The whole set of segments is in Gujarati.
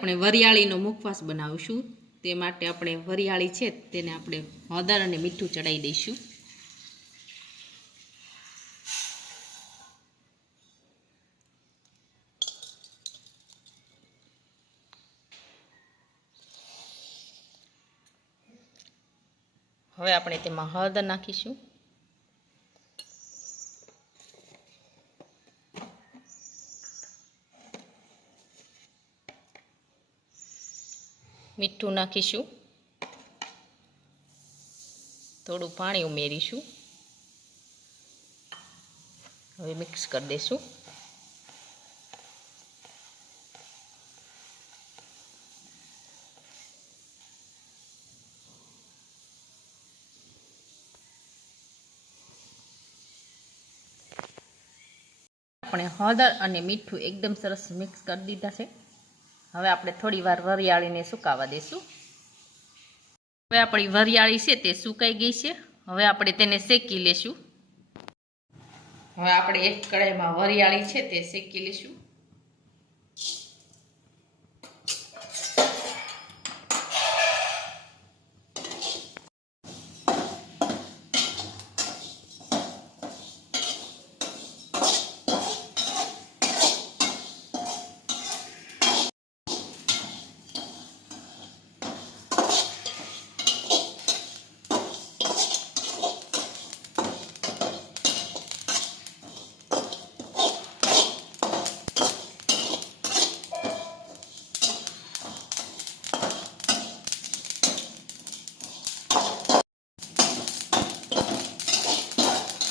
આપણે વરિયાળીનો મુખવાસ બનાવીશું. તે માટે આપણે વરિયાળી છે તેને આપણે હળદર અને મીઠું ચડાવી દઈશું. હવે આપણે તેમાં હળદર નાખીશું. મીઠું નાખીશું. થોડું પાણી ઉમેરીશું. હવે મિક્સ કરી દઈશું. આપણે હળદર અને મીઠું એકદમ સરસ મિક્સ કરી દીધા છે. હવે આપણે થોડી વાર વરિયાળીને સુકાવા દઈશું. હવે આપણી વરિયાળી છે તે સુકાઈ ગઈ છે. હવે આપણે તેને શેકી લેશું. હવે આપણે એક કડાઈમાં વરિયાળી છે તે શેકી લઈશું.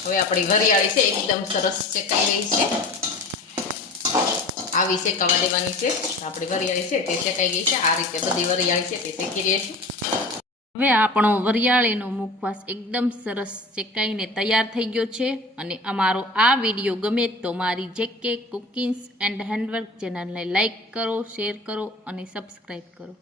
હવે આપણી વરિયાળી છે એકદમ સરસ શેકાઈ રહી છે. આવી શેકાવા દેવાની છે. આપણી વરિયાળી છે તે શેકાઈ ગઈ છે. આ રીતે બધી વરિયાળી છે તે શેકી રહીશું. હવે આપણો વરિયાળીનો મુખવાસ એકદમ સરસ શેકાઈને તૈયાર થઈ ગયો છે. અને અમારો આ વિડીયો ગમે તો મારી JK કુકિંગ્સ એન્ડ હેન્ડવર્ક ચેનલને લાઈક કરો, શેર કરો અને સબસ્ક્રાઈબ કરો.